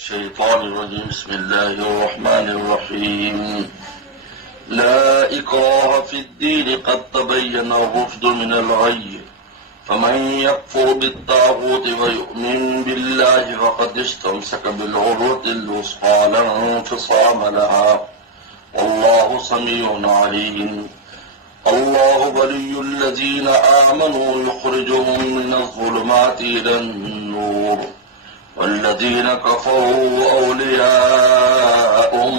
الشيطان الرجيم. بسم الله الرحمن الرحيم. لا إكراه في الدين قد تبين الرشد من الغي فمن يكفر بالطاغوت ويؤمن بالله فقد استمسك بالعروة الوثقى لا انفصام لها والله سميع عليم. الله ولي الذين آمنوا يخرجهم من الظلمات إلى النور والذين كفروا أولياءهم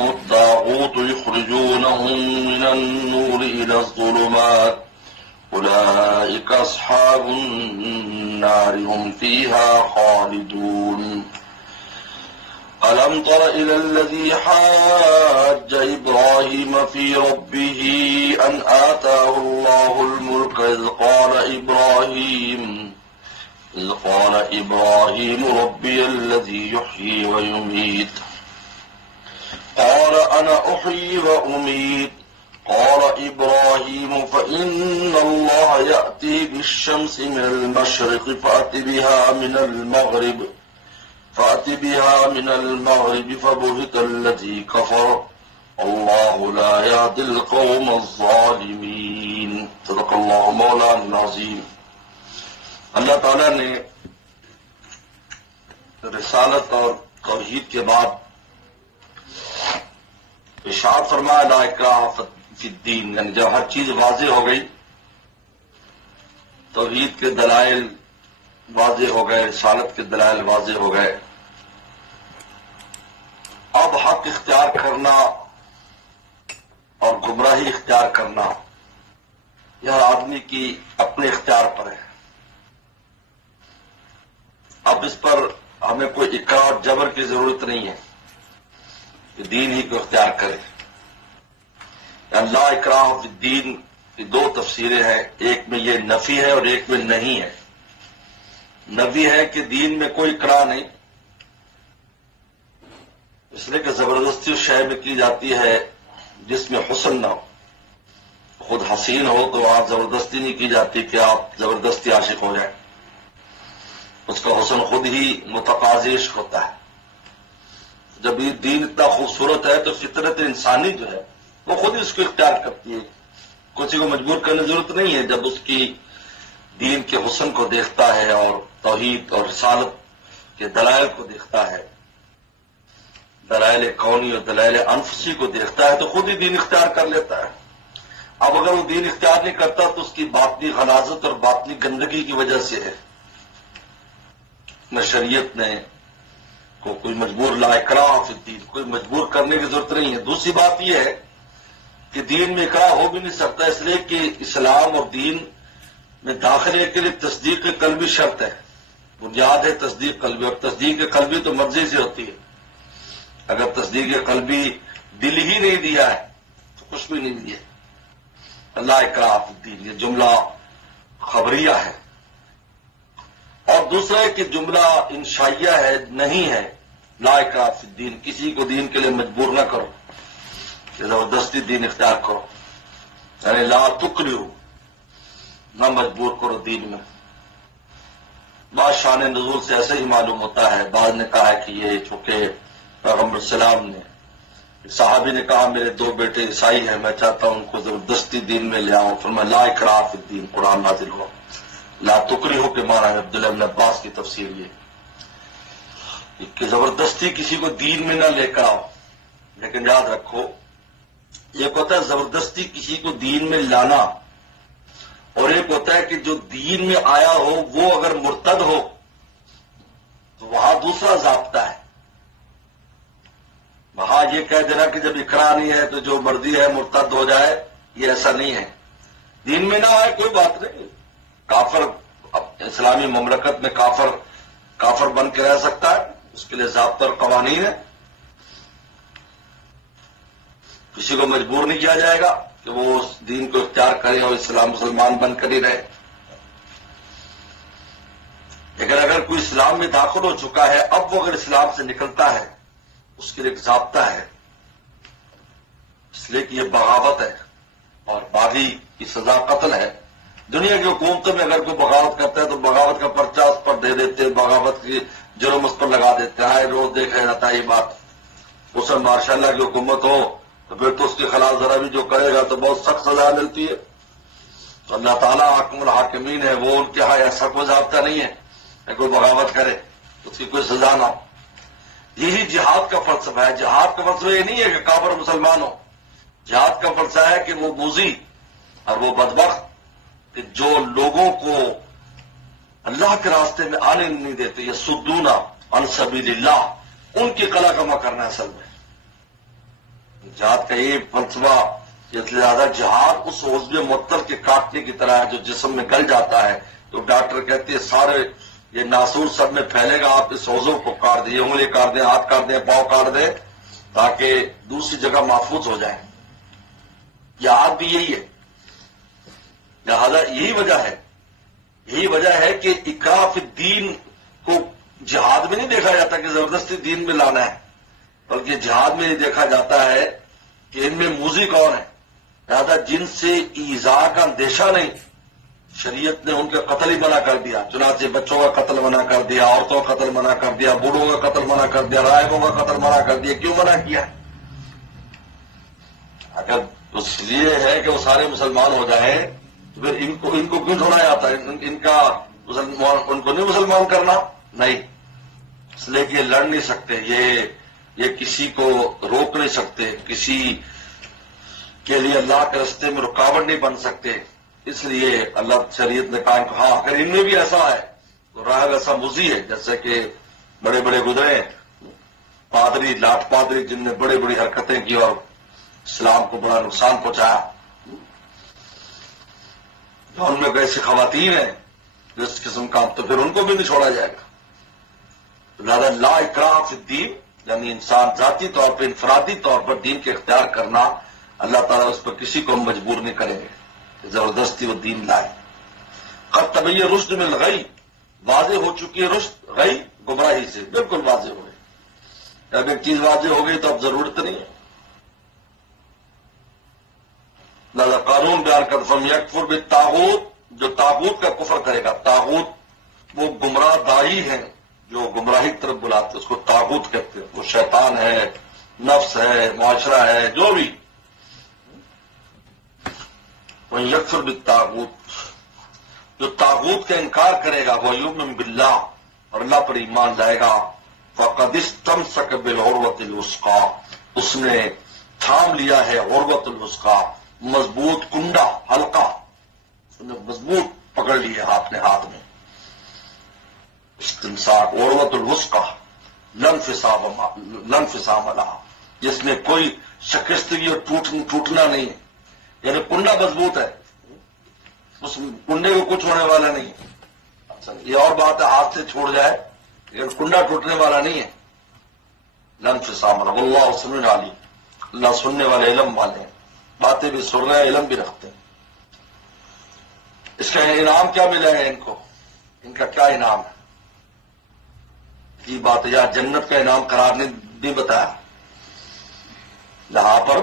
الطاغوت يخرجونهم من النور إلى الظلمات أولئك أصحاب النار هم فيها خالدون. ألم تر إلى الذي حاج إبراهيم في ربه أن آتاه الله الملك إذ قال إبراهيم ربي الذي يحيي ويميت قال أنا أحيي وأميت قال إبراهيم فإن الله يأتي بالشمس من المشرق فأت بها من المغرب فبهت الذي كفر الله لا يهدي القوم الظالمين. صدق اللہ مولانا العظیم. اللہ تعالیٰ نے رسالت اور توحید کے بعد ارشاد فرمایا لا اکراہ فی الدین، یعنی جب ہر چیز واضح ہو گئی، توحید کے دلائل واضح ہو گئے، رسالت کے دلائل واضح ہو گئے، اب حق اختیار کرنا اور گمراہی اختیار کرنا یہ آدمی کی اپنے اختیار پر ہے. اب اس پر ہمیں کوئی اکراہ اور جبر کی ضرورت نہیں ہے کہ دین ہی کو اختیار کرے. لا اکراہ فی الدین کی دو تفسیریں ہیں، ایک میں یہ نفی ہے اور ایک میں نہیں ہے. نفی ہے کہ دین میں کوئی اکراہ نہیں، اس لیے کہ زبردستی اس شے میں کی جاتی ہے جس میں حسن نہ ہو. خود حسین ہو تو آپ زبردستی نہیں کی جاتی کہ آپ زبردستی عاشق ہو جائیں. اس کا حسن خود ہی متقاضی عشق ہوتا ہے. جب یہ دین اتنا خوبصورت ہے تو فطرت انسانی جو ہے وہ خود ہی اس کو اختیار کرتی ہے، کسی کو مجبور کرنے کی ضرورت نہیں ہے. جب اس کی دین کے حسن کو دیکھتا ہے اور توحید اور رسالت کے دلائل کو دیکھتا ہے، دلائل کونی اور دلائل انفسی کو دیکھتا ہے تو خود ہی دین اختیار کر لیتا ہے. اب اگر وہ دین اختیار نہیں کرتا تو اس کی باطنی غلاظت اور باطنی گندگی کی وجہ سے ہے. نہ شریعت نے کوئی مجبور لا اکراہ فی الدین، کوئی مجبور کرنے کی ضرورت نہیں ہے. دوسری بات یہ ہے کہ دین میں اکراہ ہو بھی نہیں سکتا، اس لیے کہ اسلام اور دین میں داخلے کے لیے تصدیق قلبی شرط ہے، بنیاد ہے تصدیق قلبی، اور تصدیق قلبی تو مرضی سے ہوتی ہے. اگر تصدیق قلبی دل ہی نہیں دیا ہے تو کچھ بھی نہیں دیا. لا اکراہ فی الدین یہ جملہ خبریہ ہے. اور دوسرا ہے کہ جملہ انشائیہ ہے، نہیں ہے. لا اکراہ فی الدین، کسی کو دین کے لیے مجبور نہ کرو کہ زبردستی دین اختیار کرو، یعنی لا تکرہو، نہ مجبور کرو دین میں. بعض شان نزول سے ایسے ہی معلوم ہوتا ہے. بعض نے کہا ہے کہ یہ چونکہ پیغمبر السلام نے، صحابی نے کہا میرے دو بیٹے عیسائی ہیں، میں چاہتا ہوں ان کو زبردستی دین میں لے آؤں. فرمایا لا اکراہ فی الدین، قرآن نازل ہوا. لا تکرہو کے معنی ہے عبداللہ بن عباس کی تفسیر یہ کہ زبردستی کسی کو دین میں نہ لے کر آؤ. لیکن یاد رکھو ایک ہوتا ہے زبردستی کسی کو دین میں لانا، اور ایک ہوتا ہے کہ جو دین میں آیا ہو وہ اگر مرتد ہو تو وہاں دوسرا ضابطہ ہے. وہاں یہ کہہ دینا کہ جب اکراہ نہیں ہے تو جو مرضی ہے مرتد ہو جائے، یہ ایسا نہیں ہے. دین میں نہ آئے کوئی بات نہیں، کافر اسلامی مملکت میں کافر بن کے رہ سکتا ہے، اس کے لیے ضابطہ اور قوانین ہے. کسی کو مجبور نہیں کیا جائے گا کہ وہ اس دین کو اختیار کرے اور اسلام مسلمان بن کر ہی رہے. لیکن اگر کوئی اسلام میں داخل ہو چکا ہے، اب وہ اگر اسلام سے نکلتا ہے اس کے لیے ایک ضابطہ ہے، اس لیے کہ یہ بغاوت ہے اور باغی کی سزا قتل ہے. دنیا کی حکومتوں میں اگر کوئی بغاوت کرتا ہے تو بغاوت کا پرچہ اس پر دے دیتے، بغاوت کی جرم اس پر لگا دیتے ہیں، روز دیکھا جاتا ہے یہ بات. اس میں ماشاءاللہ کی حکومت ہو تو پھر تو اس کے خلاف ذرا بھی جو کرے گا تو بہت سخت سزا ملتی ہے. تو اللہ تعالیٰ حاکم الحاکمین ہے، وہ ان کے ہاں ایسا کوئی ضابطہ نہیں ہے کہ کوئی بغاوت کرے اس کی کوئی سزا نہ ہو. یہی جہاد کا فلسفہ ہے. جہاد کا فلسفہ یہ نہیں ہے کہ کافر مسلمان ہو. جہاد کا فلسفہ ہے کہ وہ موذی اور وہ بدبخت کہ جو لوگوں کو اللہ کے راستے میں آنے نہیں دیتے، یہ سدونا عن سبیل اللہ، ان کی قلع کما کرنا ہے. اصل میں جہاد کا یہ فلسفہ، اس لیے زیادہ جہاد اس عضو معطل کے کاٹنے کی طرح ہے جو جسم میں گل جاتا ہے. تو ڈاکٹر کہتے ہیں سارے یہ ناسور سب میں پھیلے گا، آپ اس عضو کو کاٹ دیں، انگلی کاٹ دیں، ہاتھ کاٹ دیں، پاؤں کاٹ دیں تاکہ دوسری جگہ محفوظ ہو جائیں. جہاد بھی یہی ہے. لہذا یہی وجہ ہے کہ اکراہ فی الدین کو جہاد میں نہیں دیکھا جاتا کہ زبردستی دین میں لانا ہے، بلکہ جہاد میں یہ دیکھا جاتا ہے کہ ان میں موذی کون ہے. لہذا جن سے ایذاء کا اندیشہ نہیں، شریعت نے ان کا قتل ہی منع کر دیا. چنانچہ بچوں کا قتل منع کر دیا، عورتوں کا قتل منع کر دیا، بوڑھوں کا قتل منع کر دیا، راہبوں کا قتل منع کر دیا. کیوں منع کیا؟ اگر اس لیے ہے کہ وہ سارے مسلمان ہو جائیں تو پھر ان کو کیوں چھوڑا جاتا ہے؟ ان کو نہیں مسلمان کرنا؟ نہیں، اس لیے کہ یہ لڑ نہیں سکتے، یہ کسی کو روک نہیں سکتے، کسی کے لیے اللہ کے راستے میں رکاوٹ نہیں بن سکتے. اس لیے اللہ شریعت نے کہا کہ ہاں اگر ان میں بھی ایسا ہے تو راہب ایسا موذی ہے، جیسے کہ بڑے بڑے گزرے پادری، لاٹ پادری، جن نے بڑی بڑی حرکتیں کی اور اسلام کو بڑا نقصان پہنچایا. جو ان میں ایسی خواتین ہیں جس قسم کا، تو پھر ان کو بھی نہیں چھوڑا جائے گا. لہذا لا اکراہ فی الدین، یعنی انسان ذاتی طور پر انفرادی طور پر دین کے اختیار کرنا، اللہ تعالیٰ اس پر کسی کو مجبور نہیں کریں گے کہ زبردستی وہ دین لائے. قد تبین رشد من الغی، واضح ہو چکی ہے رشد غی گمراہی سے، بالکل واضح ہو گئی. جب ایک چیز واضح ہو گئی تو اب ضرورت نہیں ہے. لہذا قانون بیان کر فم یکفر بالطاغوت، جو طاغوت کا کفر کرے گا. طاغوت وہ گمراہ دائی ہیں جو گمراہی کی طرف بلاتے، اس کو طاغوت کہتے ہیں. وہ شیطان ہے، نفس ہے، معاشرہ ہے، جو بھی. فم یکفر بالطاغوت، جو طاغوت کا انکار کرے گا، وہ یؤمن باللہ، اور اللہ پر ایمان لائے گا، فقد استمسک بالعروۃ الوثقی، اس نے تھام لیا ہے عروۃ الوثقی، مضبوط کنڈا، حلقہ، اس نے مضبوط پکڑ لیے اپنے ہاتھ میں. استمساک عروۃ الوثقی لا انفصام لها، جس میں کوئی شکستگی اور ٹوٹنا نہیں ہے. یعنی کنڈا مضبوط ہے، اس کنڈے کو کچھ ہونے والا نہیں ہے. اچھا، یہ اور بات ہے ہاتھ سے چھوڑ جائے لیکن کنڈا ٹوٹنے والا نہیں ہے. لا انفصام لها واللہ سمیع علیم، اللہ سننے والے، علم والے ہیں، باتیں بھی سن رہے ہیں، علم بھی رکھتے ہیں. اس کا انعام کیا ملا ہے ان کو؟ ان کا کیا انعام ہے؟ یہ بات یا جنت کا انعام قرار نہیں بتایا. یہاں پر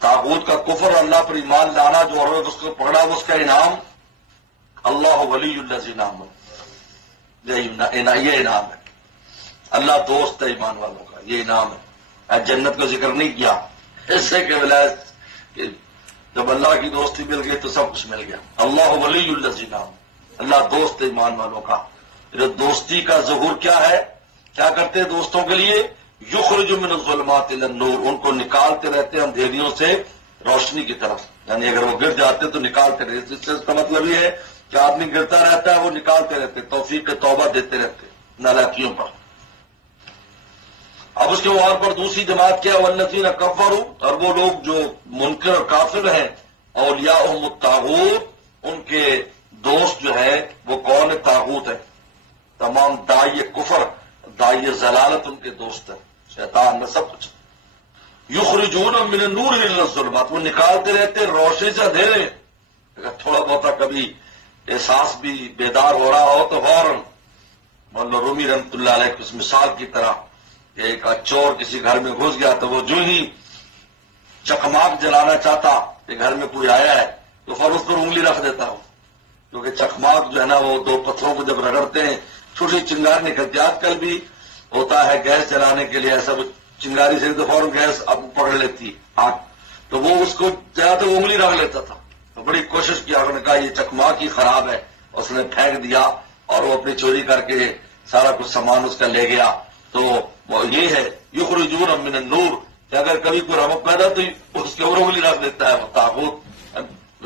طاغوت کا کفر، اللہ پر ایمان لانا، جو عورت اس کو پکڑا، اس کا انعام اللہ ولی الذین آمنوا، یہ انعام ہے. اللہ دوست ہے ایمان والوں کا، یہ انعام ہے. جنت کا ذکر نہیں کیا، اس سے کہ جب اللہ کی دوستی مل گئی تو سب کچھ مل گیا. اللہ ولی الذین آمنوا، اللہ دوست ہے ایمان والوں کا. دوستی کا ظہور کیا ہے؟ کیا کرتے ہیں دوستوں کے لیے؟ یخرج من الظلمات الی النور، ان کو نکالتے رہتے ہیں اندھیریوں سے روشنی کی طرف. یعنی اگر وہ گر جاتے تو نکالتے رہتے. اس کا مطلب یہ ہے کہ آدمی گرتا رہتا ہے، وہ نکالتے رہتے، توفیق توبہ دیتے رہتے نالاکیوں پر. اب اس کے وہاں پر دوسری جماعت کیا؟ والذین کفروا، اور وہ لوگ جو منکر اور کافر ہیں، اولیاءہم الطاغوت، ان کے دوست جو ہے وہ کون ہے؟ طاغوت ہے. تمام دائی کفر، دائی ضلالت ان کے دوست ہیں، شیطان نے سب کچھ. یخرجون من النور الی الظلمات، وہ نکالتے رہتے روشنی سے اندھیرے. اگر تھوڑا بہت کبھی احساس بھی بیدار ہو رہا ہو تو فوراً مولانا رومی رحمۃ اللہ علیہ کی مثال کی طرح ایک چور کسی گھر میں گھس گیا تو وہ جو ہی چکماک جلانا چاہتا کہ گھر میں کوئی آیا ہے تو فوراً اس پر انگلی رکھ دیتا ہوں، کیونکہ چکماک جو ہے نا وہ دو پتھروں کو جب رگڑتے ہیں چھوٹی چنگاری نکلتی. آج کل بھی ہوتا ہے گیس جلانے کے لیے ایسا چنگاری سے تو فوراً گیس اب پکڑ لیتی آگ, تو وہ اس کو زیادہ تو انگلی رکھ لیتا تھا. تو بڑی کوشش کیا, انہوں نے کہا یہ چکماک ہی خراب ہے, اس نے پھینک دیا اور وہ اپنی چوری کر کے سارا کچھ سامان اس کا لے گیا. تو یہ ہے یخرجون من النور کہ اگر کبھی کوئی رمق پیدا تو اس کے اوپر انگلی رکھ دیتا ہے وہ تاغوت.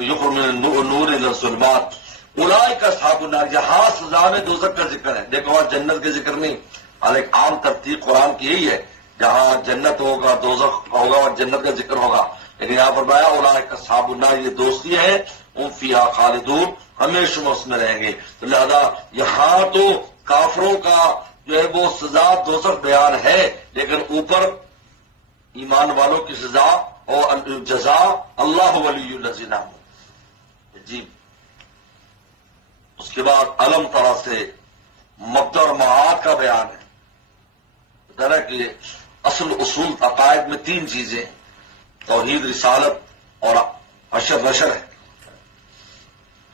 یخرج من النور الى الظلمات اولئک اصحاب النار. یہاں سزا میں دوزخ کا ذکر ہے, دیکھو وہاں جنت کا ذکر نہیں. ایک عام ترتیب قرآن کی یہی ہے, جہاں جنت ہوگا دوزخ ہوگا اور جنت کا ذکر ہوگا. لیکن یہاں پر فرمایا اولئک اصحاب النار, یہ دوستی ہے, ہم فیہا خالدون, ہمیشہ اس میں رہیں گے. تو لہذا یہاں تو کافروں کا جو ہے وہ سزا دوزخ بیان ہے, لیکن اوپر ایمان والوں کی سزا اور جزا اللہ ولی الذین آمنوا. جی اس کے بعد علم طرح سے مبدا اور معاد کا بیان ہے. طرح کہ اصل اصول عقائد میں تین چیزیں, توحید, رسالت اور حشر نشر ہے.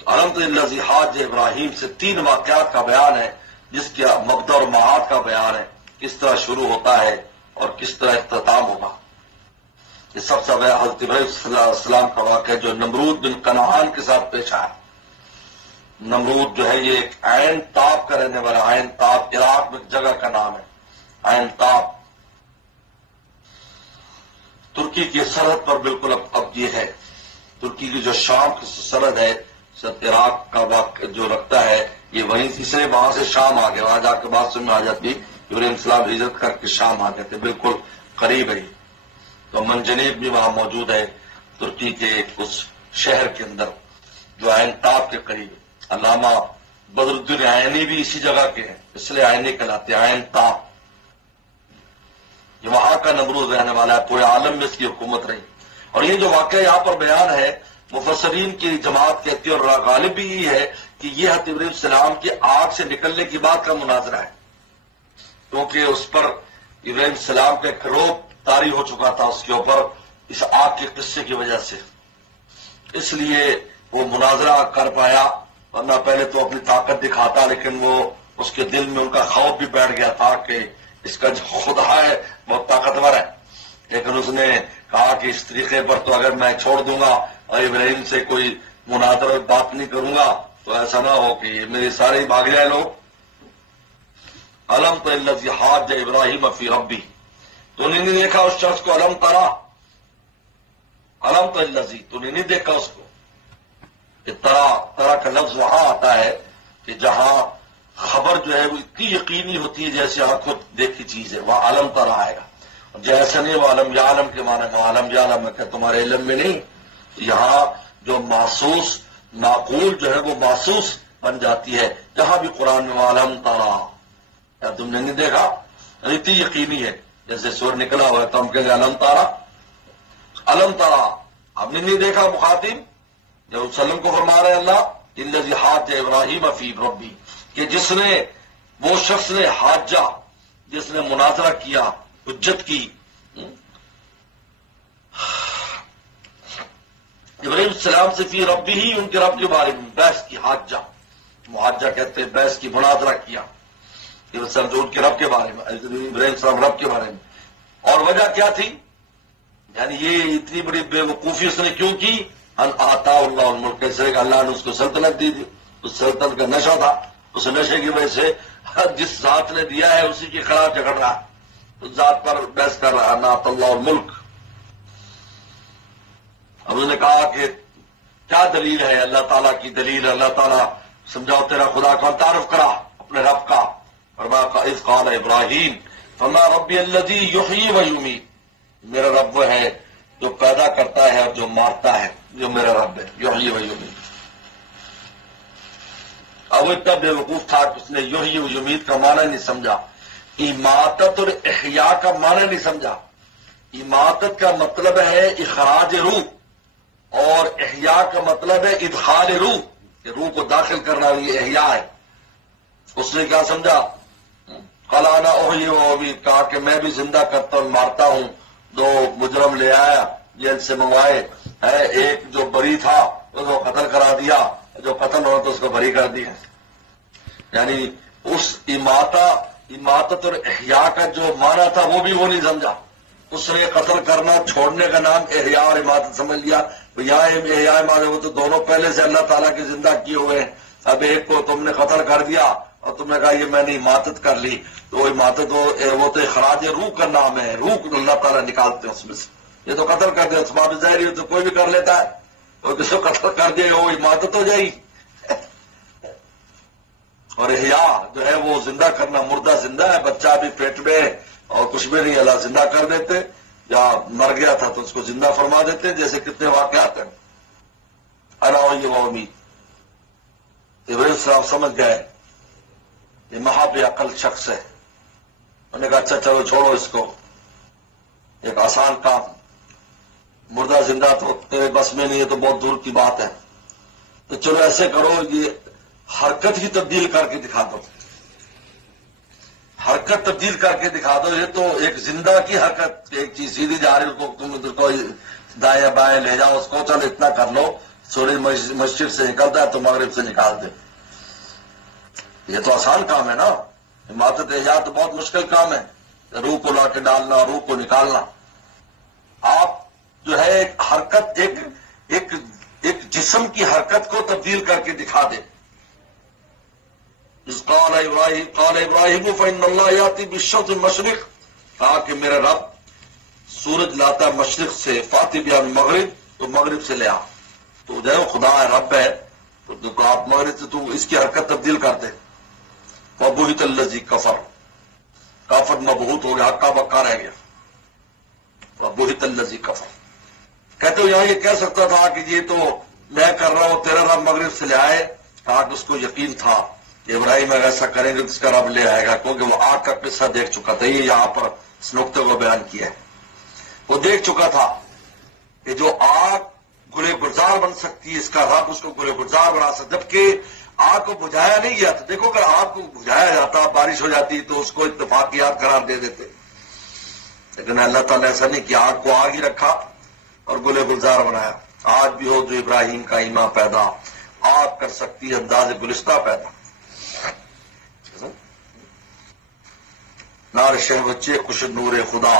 علم الذی حاج ابراہیم سے تین واقعات کا بیان ہے جس کے مبدا اور معاد کا بیان ہے, کس طرح شروع ہوتا ہے اور کس طرح اختتام ہوگا. یہ سب سے بڑا حضرت ابراہیم صلی اللہ علیہ وسلم کا واقعہ جو نمرود بن کنعان کے ساتھ پیش آیا. نمرود جو ہے یہ ایک عین تاب کا رہنے والا, عین تاب عراق میں ایک جگہ کا نام ہے. عین تاب ترکی کی سرحد پر بالکل اب یہ ہے. ترکی کی جو شام کی سرحد ہے عراق کا واقع جو رکھتا ہے, یہ وہیں اس لیے وہاں سے شام آ گئے, وہاں جا کے بات سن میں آ جاتی ابراہیم السلام ہجرت کر کے شام آ گئے تھے, بالکل قریب ہے. تو منجنیب بھی وہاں موجود ہے ترکی کے اس شہر کے اندر جو عین تاب کے قریب ہے. علامہ بدر الدین عینی بھی اسی جگہ کے ہیں, اس لیے عینی کہلاتے ہیں, عین تاب. یہ وہاں کا نمرود رہنے والا ہے, پورے عالم میں اس کی حکومت رہی. اور یہ جو واقعہ یہاں پر بیان ہے مفسرین کی جماعت کہتی ہے, اور غالب بھی یہ ہے کہ یہ حضرت ابراہیم السلام کی آگ سے نکلنے کی بات کا مناظرہ ہے, کیونکہ اس پر ابراہیم السلام کا ایک روب طاری ہو چکا تھا اس کے اوپر اس آگ کے قصے کی وجہ سے, اس لیے وہ مناظرہ کر پایا. ورنہ پہلے تو اپنی طاقت دکھاتا, لیکن وہ اس کے دل میں ان کا خوف بھی بیٹھ گیا تھا کہ اس کا جو خدا ہے بہت طاقتور ہے. لیکن اس نے کہا کہ اس طریقے پر تو اگر میں چھوڑ دوں گا اور ابراہیم سے کوئی مناظرہ بات نہیں کروں گا تو ایسا نہ ہو کہ میرے سارے بھاگ جائے لوگ. علم الذی حاج ابراہیم فی ربی, تو نے نہیں دیکھا اس شخص کو, علم ترا, علم الذی, تو نے نہیں دیکھا اس کو. طرح کا لفظ وہاں آتا ہے کہ جہاں خبر جو ہے وہ اتنی یقینی ہوتی ہے جیسے آنکھوں دیکھی چیز ہے, وہاں علم طرح آئے گا. جیسا نہیں وہ علم یا علم کے معنی میں, عالم یا علم ہے تمہارے علم میں نہیں. یہاں جو محسوس معقول جو ہے وہ محسوس بن جاتی ہے. جہاں بھی قرآن میں علم طرح, کیا تم نے نہیں دیکھا, اتنی یقینی ہے جیسے سور نکلا ہوا ہے تو ہم کہیں گے علم طرح, علم طرح. ہم نے نہیں دیکھا مخاطب جب وسلم کو فرما رہے اللہ الذی حاج ابراہیم فی ربی, کہ جس نے وہ شخص نے حاجہ, جس نے مناظرہ کیا, حجت کی ابراہیم السلام سے فی ربی ہی, ان کے رب کے بارے میں بحث کی. حاجہ محاجہ کہتے ہیں بحث کی, مناظرہ کیا جو ان کے رب کے بارے میں, ابراہیم السلام رب کے بارے میں. اور وجہ کیا تھی, یعنی یہ اتنی بڑی بے وقوفی اس نے کیوں کی, ان آتا اللہ الملک, کیسے کہ اللہ نے اس کو سلطنت دی تھی, اس سلطنت کا نشہ تھا, اس نشے کی وجہ سے جس ذات نے دیا ہے اسی کے خلاف جھگڑ رہا, اس ذات پر بحث کر رہا. ان آتا اللہ الملک. اب انہوں نے کہا کہ کیا دلیل ہے, اللہ تعالیٰ کی دلیل, اللہ تعالیٰ سمجھاؤ تیرا خدا کا تعارف کرا اپنے رب کا. فرمایا اذ قال ابراہیم, فرمایا ربی الذی یحیی و یمیت, میرا رب وہ ہے جو پیدا کرتا ہے اور جو مارتا ہے, جو میرا رب ہے یحیی و یمیت. اب وہ اتنا بے وقوف تھا کہ اس نے یحیی و یمیت کا معنی نہیں سمجھا, اماتت اور احیاء کا معنی نہیں سمجھا. اماتت کا مطلب ہے اخراج روح اور احیاء کا مطلب ہے ادخال روح, کہ روح کو داخل کرنا, یہ احیاء ہے. اس نے کیا سمجھا, قال انا احیی و امیت, کہا کہ میں بھی زندہ کرتا ہوں مارتا ہوں. دو مجرم لے آیا, جیل سے منگوائے, ایک جو بری تھا اس کو قتل کرا دیا, جو قتل ہوا تو اس کو بری کر دیا. یعنی اس اماتت اور احیاء کا جو معنی تھا وہ بھی وہ نہیں سمجھا. اس نے قتل کرنا چھوڑنے کا نام احیاء اور اماتت سمجھ لیا. یہاں احیاء اماتت وہ تو دونوں پہلے سے اللہ تعالیٰ کے زندہ کیے ہوئے ہیں. اب ایک کو تم نے قتل کر دیا اور تم نے کہا یہ میں نے اماتت کر لی، تو وہ اماتت وہ تو خراج روح کا نام ہے. روح اللہ تعالیٰ نکالتے ہیں اس میں سے. یہ تو قتل کر دیا اسباب ظاہری تو کوئی بھی کر لیتا ہے، اور جس کو قتل کر دیا وہ اماتت ہو جائے گی. اور احیاء جو ہے وہ زندہ کرنا، مردہ زندہ ہے، بچہ بھی پیٹ میں اور کچھ بھی نہیں، اللہ زندہ کر دیتے، یا مر گیا تھا تو اس کو زندہ فرما دیتے، جیسے کتنے واقعات ہیں. اللہ و امید. ابراہیم السلام سمجھ گئے یہ محاب عقل شخص ہے. انہوں نے کہا اچھا چلو چھوڑو اس کو، ایک آسان کام، مردہ زندہ تو تیرے بس میں نہیں ہے تو بہت دور کی بات ہے، تو چلو ایسے کرو یہ حرکت ہی تبدیل کر کے دکھا دو. حرکت تبدیل کر کے دکھا دو. یہ تو ایک زندہ کی حرکت، ایک چیز سیدھی جا رہی ہو تم ادھر کو دائیں بائیں لے جاؤ اس کو، چلو اتنا کر لو، سورج مسجد سے نکلتا ہے تو مغرب سے نکال دے. یہ تو آسان کام ہے نا. اماتت احیاء تو بہت مشکل کام ہے، روح کو لا کے ڈالنا، روح کو نکالنا. آپ جو ہے ایک حرکت، ایک جسم کی حرکت کو تبدیل کر کے دکھا دے. قال ابراہیم فإن اللہ یاتی بالشمس المشرق، کہا کہ میرا رب سورج لاتا ہے مشرق سے، فاتی بہا من مغرب، تو مغرب سے لے آ. تو جو ہے خدا ہے، رب ہے، تو آپ مغرب سے تو اس کی حرکت تبدیل کر دے. وبہت الذی کفر، کافر مبہوت ہو گیا، ہکا بکا رہ گیا. وبہت الذی کفر. کہتے ہو یہاں یہ کہہ سکتا تھا کہ یہ تو میں کر رہا ہوں، تیرا رب مغرب سے لے آئے. کہا کہ اس کو یقین تھا ابراہیم اگر ایسا کریں گے تو اس کا رب لے آئے گا، کیونکہ وہ آگ کا قصہ دیکھ چکا تھا. یہ یہاں پر اس نقطے کو بیان کیا ہے. وہ دیکھ چکا تھا کہ جو آگ گلے گلزار بن سکتی ہے، اس کا رب اس کو گلے گلزار بنا سکتا. جبکہ آگ کو بجھایا نہیں گیا تھا. دیکھو اگر آگ کو بجھایا جاتا، بارش ہو جاتی تو اس کو اتفاقیات قرار دے دیتے، لیکن اللہ تعالیٰ نے ایسا نہیں کیا. آگ کو آگ ہی رکھا اور گلے گلزار بنایا. آج بھی ہو جو ابراہیم کا ایمان پیدا، آگ کر سکتی ہے انداز گلستہ پیدا. نار شہ بچے خوش نور خدا،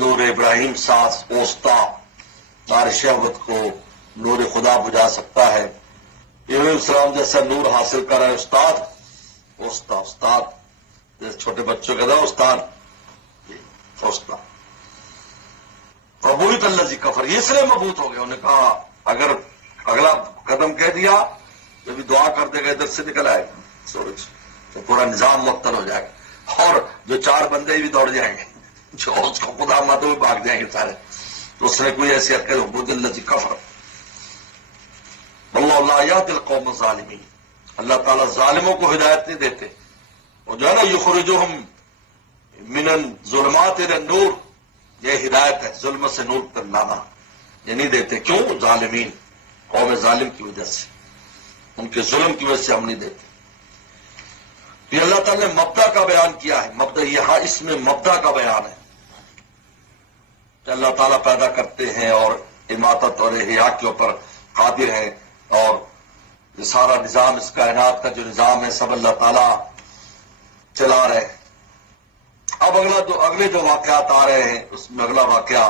نور ابراہیم ساس اوستا. نار شہوت کو نور خدا بجھا سکتا ہے. ابراہیم السلام جیسا نور حاصل کر رہا ہے استاد، استاد جیسے چھوٹے بچوں کا تھا استاد، اوستا. وبہت الذی کفر، یہ اس لیے مبہوت ہو گیا. انہوں نے کہا اگر اگلا قدم کہہ دیا جب دعا کر دے گا ادھر سے نکل آئے گا سورج، تو پورا نظام معطل ہو جائے گا، اور جو چار بندے بھی دوڑ جائیں گے، جو اس کو خدا ماتوں میں بھاگ جائیں گے سارے. تو اس نے کوئی ایسی حرکت، وبہت الذی کفر. واللہ لا یہدی القوم الظالمین، اللہ تعالیٰ ظالموں کو ہدایت نہیں دیتے. وہ جو ہے نا یخرجہم من الظلمات الی النور، یہ ہدایت ہے، ظلم سے نور تک لانا. یہ نہیں دیتے. کیوں؟ ظالمین، قوم ظالم کی وجہ سے، ان کے ظلم کی وجہ سے ہم نہیں دیتے. یہ اللہ تعالیٰ نے مبدا کا بیان کیا ہے. مبدا یہاں اس میں مبدا کا بیان ہے کہ اللہ تعالیٰ پیدا کرتے ہیں اور اماتت اور احیاء کے اوپر قادر ہیں، اور یہ سارا نظام، اس کائنات کا جو نظام ہے سب اللہ تعالیٰ چلا رہے ہیں. اب اگلے جو واقعات آ رہے ہیں اس میں اگلا واقعہ،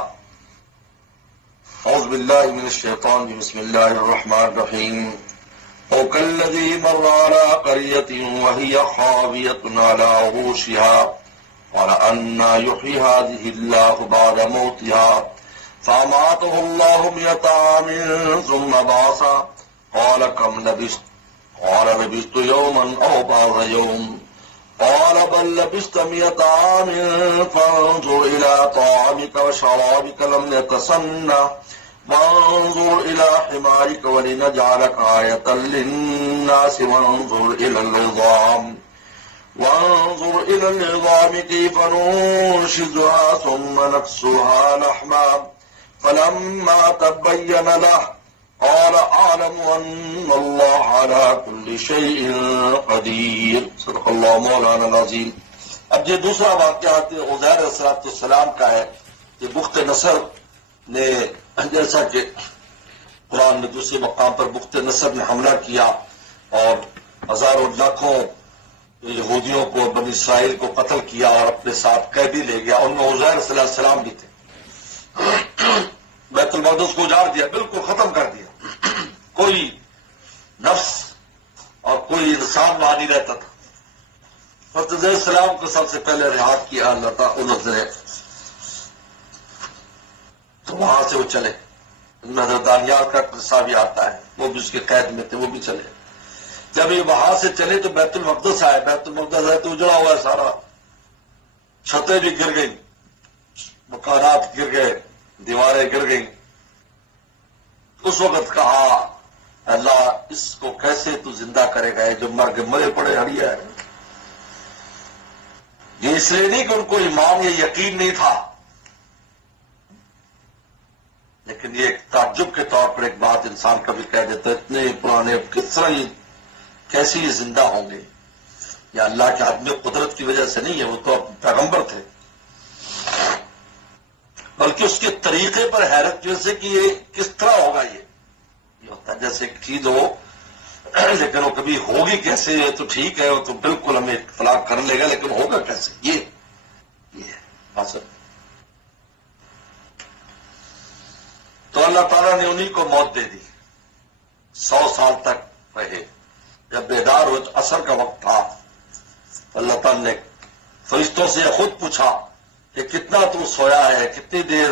اعوذ باللہ من الشیطان بسم اللہ الرحمن الرحیم. وَكَالَّذِي مَرَّ عَلَىٰ قَرْيَةٍ وَهِيَ خَاوِيَةٌ عَلَىٰ عُرُوشِهَا قَالَ أَنَّىٰ يُحْيِي هَٰذِهِ اللَّهُ بَعْدَ مَوْتِهَا فَأَمَاتَهُ اللَّهُ مِائَةَ عَامٍ ثُمَّ بَعَثَهُ قَالَ كَمْ لَبِثْتَ قَالَ لَبِثْتُ يَوْمًا أَوْ بَعْضَ يَوْمٍ قَالَ بَل لَّبِثْتَ مِائَةَ عَامٍ فَانظُرْ إِلَىٰ طَعَامِكَ وَشَرَابِكَ لَمْ يَتَسَنَّهْ وانظر إلى حمارك ولنجعلك آية للناس وانظر إلى العظام كيف ننشزها ثم نكسوها لحما فلما تبين له قال أعلم أن الله على كل شيء قدير. صدق اللہ مولانا العظیم. اب یہ دوسرا واقعہ عزیر علیہ السلام کا ہے کہ بخت نصر نے، جیسا کہ قرآن نے دوسرے مقام پر بخت نصر نے حملہ کیا اور ہزاروں لاکھوں یہودیوں کو بنی اسرائیل کو قتل کیا اور اپنے ساتھ قیدی لے گیا. ان میں عزیر صلی اللہ علیہ السلام بھی تھے. بیت المقدس کو اجاڑ دیا, بالکل ختم کر دیا. کوئی نفس اور کوئی انسان وہاں نہیں رہتا تھا. حضرت علیہ السلام کو سب سے پہلے رہا کیا اللہ تعالیٰ نے, تو وہاں سے وہ چلے. حضرت دانیال کا قصہ بھی آتا ہے, وہ بھی اس کے قید میں تھے, وہ بھی چلے. جب یہ وہاں سے چلے تو بیت المقدس آئے. بیت المقدس آئے تو اجڑا ہوا ہے سارا, چھتیں بھی گر گئی, مکانات گر گئے, دیواریں گر گئیں. اس وقت کہا اللہ اس کو کیسے تو زندہ کرے گا, جو مر کے مرے پڑے ہڑیا ہے. یہ اس لیے نہیں کہ ان کو ایمان یا یقین نہیں تھا, لیکن یہ ایک تعجب کے طور پر ایک بات انسان کبھی کہہ دیتا ہے, اتنے پرانے کس طرح یہ کیسے یہ زندہ ہوں گے. یا اللہ کے عدم قدرت کی وجہ سے نہیں ہے, وہ تو پیغمبر تھے, بلکہ اس کے طریقے پر حیرت جیسے کہ یہ کس طرح ہوگا. یہ ہوتا ہے جیسے ایک چیز ہو لیکن وہ کبھی ہوگی کیسے. یہ تو ٹھیک ہے, وہ تو بالکل ہمیں اطلاق کر لے گا, لیکن ہوگا کیسے, یہ بس. تو اللہ تعالیٰ نے انہی کو موت دے دی. 100 سال تک رہے. جب بیدار ہو عصر کا وقت تھا, اللہ تعالیٰ نے فرشتوں سے خود پوچھا کہ کتنا تم سویا ہے, کتنی دیر.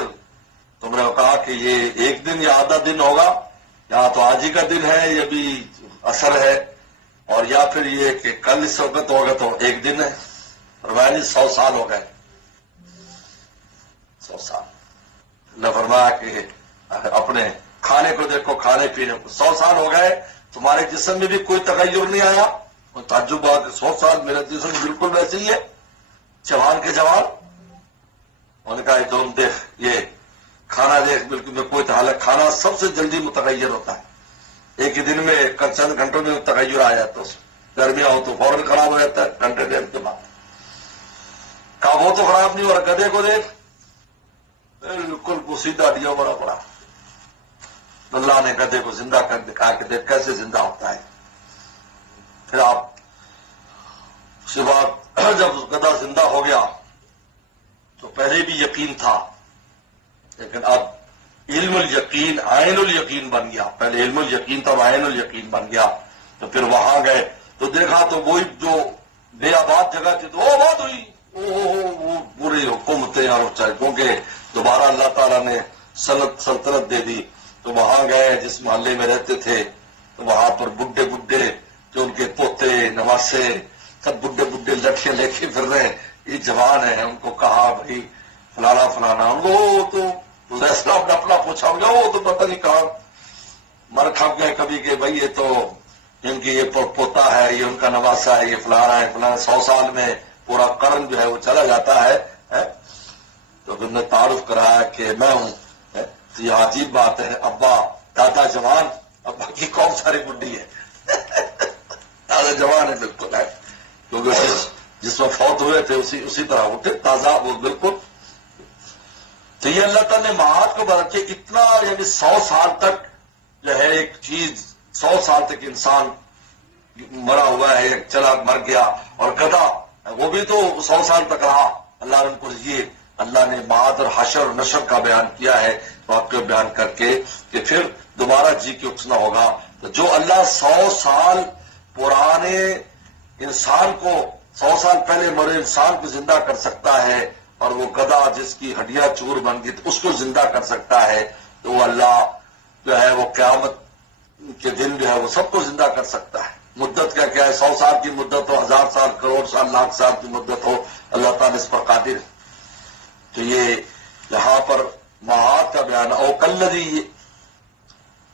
تم نے کہا کہ یہ 1 دن یا آدھا دن ہوگا, یا تو آج ہی کا دن ہے یا بھی عصر ہے, اور یا پھر یہ کہ کل اس وقت ہوگا تو 1 دن ہے. فرمایا 100 سال ہو گئے. 100 سال. اللہ فرمایا کہ اپنے کھانے کو دیکھو, کھانے پینے کو. 100 سال ہو گئے, تمہارے جسم میں بھی کوئی تغیر نہیں آیا. تعجب ہوا کہ 100 سال میرا جسم بالکل ویسے ہی ہے, جوان کے جوان. انہوں نے کہا تم دیکھ, یہ کھانا دیکھ, بالکل میں کوئی حالت. کھانا سب سے جلدی متغیر ہوتا ہے, ایک ہی دن میں چند گھنٹوں میں تغیر آ جاتا ہے. گرمیاں ہو تو فوراً خراب ہو جاتا ہے گھنٹے ڈیڑھ کے بعد. کہا وہ تو خراب نہیں ہو رہا, گدھے کو دیکھ بالکل سیدھا ڈیا بڑا پڑا. اللہ نے گدھے کو زندہ کر دکھا کہ دیکھ کیسے زندہ ہوتا ہے. پھر آپ اس کے بعد جب گدھا زندہ ہو گیا تو پہلے بھی یقین تھا, لیکن اب علم الیقین عین الیقین بن گیا. پہلے علم الیقین تھا, عین الیقین بن گیا. تو پھر وہاں گئے تو دیکھا تو وہی جو بے آباد جگہ تھی تو وہ آباد ہوئی. وہ پوری حکومتیں اور چاہے, کیونکہ دوبارہ اللہ تعالیٰ نے سلطنت دے دی. تو وہاں گئے جس محلے میں رہتے تھے, تو وہاں پر بڈھے بڈھے جو ان کے پوتے نواسے سب بڈھے بڈھے لٹھیاں لے کے پھر رہے. یہ جوان ہیں, ان کو کہا بھائی فلانا فلانا, ان کو تو فیصلہ اپنا پوچھا ہوں گا, وہ تو پتہ نہیں کہاں مر کھپ گئے کبھی کہ بھائی یہ تو ان کی یہ پوتا ہے, یہ ان کا نواسا ہے, یہ فلانا ہے فلانا. 100 سال میں پورا قرن جو ہے وہ چلا جاتا ہے. تو پھر نے تعارف کرایا کہ میں ہوں. تو یہ عجیب بات ہے, ابا دادا جوان, ابا کی قوم ساری بڈھی ہے. دادا جوان ہے بالکل ہے, کیونکہ جس میں فوت ہوئے تھے اسی طرح اٹھے تازہ وہ بالکل. تو یہ اللہ تعالیٰ نے معاد کو بتا کہ اتنا یعنی 100 سال تک جو ہے ایک چیز, 100 سال تک انسان مرا ہوا ہے, ایک چلا مر گیا. اور گدھا وہ بھی تو 100 سال تک رہا. اللہ نے ان کو یہ اللہ نے معاد اور حشر اور نشر کا بیان کیا ہے, واقعہ بیان کر کے کہ پھر دوبارہ جی کے اٹھنا ہوگا. تو جو اللہ 100 سال پرانے انسان کو, 100 سال پہلے مرے انسان کو زندہ کر سکتا ہے, اور وہ گدھا جس کی ہڈیاں چور بن گئی اس کو زندہ کر سکتا ہے, تو وہ اللہ جو ہے وہ قیامت کے دن جو ہے وہ سب کو زندہ کر سکتا ہے. مدت کیا ہے, 100 سال کی مدت ہو, 1000 سال, کروڑ سال, لاکھ سال کی مدت ہو, اللہ تعالیٰ اس پر قادر ہے. تو یہ یہاں پر معاد کا بیان, او کلذی,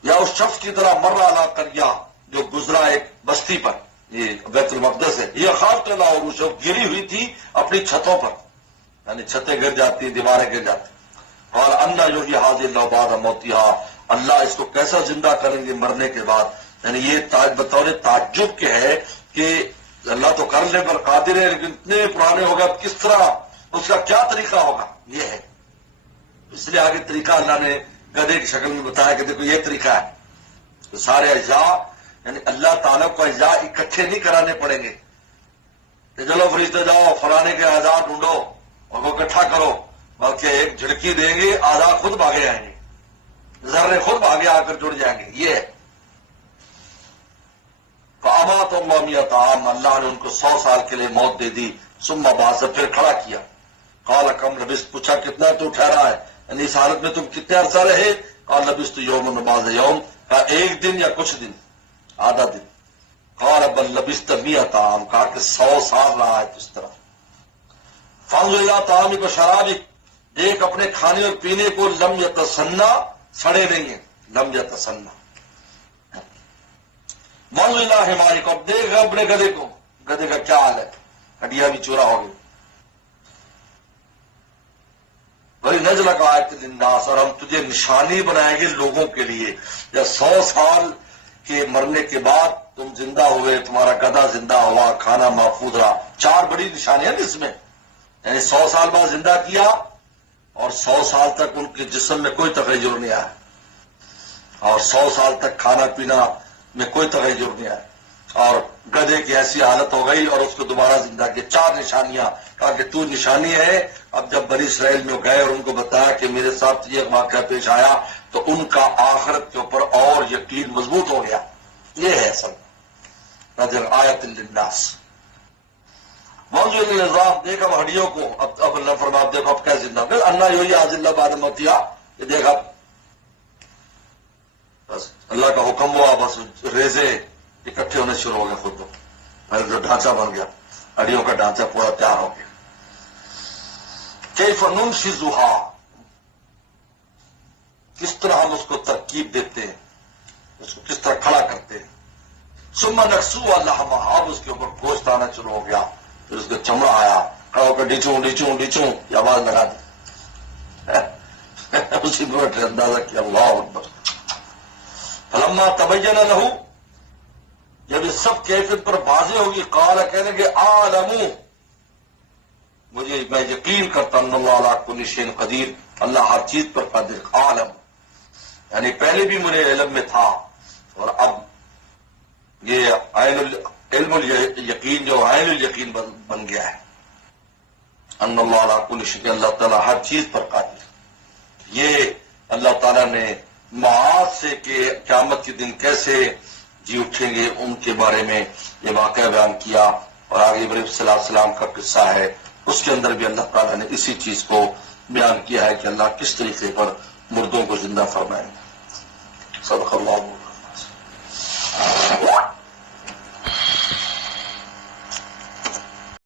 یا اس شخص کی طرح مر رہا کریا جو گزرا ایک بستی پر, یہ بیت المقدس ہے. یہ خاص اللہ عروش گری ہوئی تھی اپنی چھتوں پر, یعنی چھتیں گر جاتی, دیواریں گر جاتی. اور انا جو یہ حاضر اللہ بعد موتیہا, اللہ اس کو کیسا زندہ کریں گے مرنے کے بعد. یعنی یہ بطور تعجب کے ہے کہ اللہ تو کرنے پر قادر ہے, لیکن اتنے پرانے ہو گئے, کس طرح, اس کا کیا طریقہ ہوگا, یہ ہے. اس لیے آگے طریقہ اللہ نے گدھے کی شکل میں بتایا کہ دیکھو یہ طریقہ ہے. تو سارے اجزاء یعنی اللہ تعالیٰ کو اجزاء اکٹھے نہیں کرانے پڑیں گے, کہ چلو فرشتے جاؤ فلانے کے اعضاء ڈھونڈو اور وہ اکٹھا کرو، بلکہ ایک جھڑکی دیں گے اعضاء خود بھاگے آئیں گے، ذرے خود بھاگے آ کر جڑ جائیں گے. یہ فامات اللہ میۃ عام، اللہ نے ان کو 100 سال کے لیے موت دے دی. ثم بعث، پھر کھڑا کیا. قال کم لبثت، پوچھا کتنا تو ٹھہرا ہے، یعنی اس حالت میں تم کتنے عرصہ رہے؟ قال لبثت یوما بعض یوم، کہا ایک دن یا کچھ دن، آدھا دن. قال بل لبثت 100 عام، کہا کہ 100 سال رہا ہے اس طرح. فانظر الی طعامک و شرابک، دیکھ اپنے کھانے اور پینے کو، لم یتسنى، سڑے نہیں ہیں، لم یتسنى. وانظر الی حمارک، اب دیکھ اپنے گدھے کو، گدھے کا کیا حال ہے، ہڈیاں بھی چورا ہو گئی. بھائی نزلہ کا آیت للناس، اور ہم تجھے نشانی بنائیں گے لوگوں کے لیے. یا 100 سال کے مرنے کے بعد تم زندہ ہوئے، تمہارا گدھا زندہ ہوا، کھانا محفوظ رہا. 4 بڑی نشانیاں اس میں، یعنی 100 سال بعد زندہ کیا اور 100 سال تک ان کے جسم میں کوئی تغیر نہیں آیا، اور 100 سال تک کھانا پینا میں کوئی تغیر نہیں آیا، اور گدھے کی ایسی حالت ہو گئی اور اس کو دوبارہ زندہ کیا. 4 نشانیاں. کہا کہ تو نشانی ہے. اب جب بنی اسرائیل میں گئے اور ان کو بتایا کہ میرے ساتھ یہ واقعہ پیش آیا، تو ان کا آخرت کے اوپر اور یقین مضبوط ہو گیا. یہ ہے اصل نظر آیت للناس. موضوع النظام، دیکھ اب ہڈیوں کو، اب اللہ فرما دیکھو اب کیا زندہ ہو اللہ یوحی آج اللہ بعد موتیا. یہ دیکھ اب بس اللہ کا حکم ہوا، بس ریزے اکٹھے ہونے شروع ہو گئے خود. پہلے جو ڈھانچہ بن گیا، ہڈیوں کا ڈھانچہ پورا تیار ہو گیا. کیف ننشزھا، کس طرح ہم اس کو ترکیب دیتے ہیں، اس کو کس طرح کھڑا کرتے ہیں. ثم نکسوھا لحما، اب اس کے اوپر گوشت آنا شروع ہو گیا، پھر اس کا چمڑا آیا، کھڑا ہو کر ڈیچوں ڈیچوں ڈیچوں یہ آواز لگا دی. اسی پر اندازہ کیا اللہ اکبر. فلما تبین لہ، جب یہ سب کیفیت پر واضح ہوگی، قال کہنے کے عالمو، مجھے میں یقین کرتا ہوں اللہ علی کل شیء قدیر، اللہ ہر چیز پر قادر. عالم یعنی پہلے بھی مجھے علم میں تھا، اور اب یہ علم الیقین جو عین الیقین بن گیا ہے. ان اللہ علی کل شیء، اللہ تعالیٰ ہر چیز پر قادر. یہ اللہ تعالیٰ نے معاد سے کہ قیامت کے دن کیسے جی اٹھیں گے ان کے بارے میں یہ واقعہ بیان کیا. اور آگے ابراہیم صلی اللہ علیہ وسلم کا قصہ ہے، اس کے اندر بھی اللہ تعالیٰ نے اسی چیز کو بیان کیا ہے کہ اللہ کس طریقے پر مردوں کو زندہ فرمائیں گے. صدق اللہ.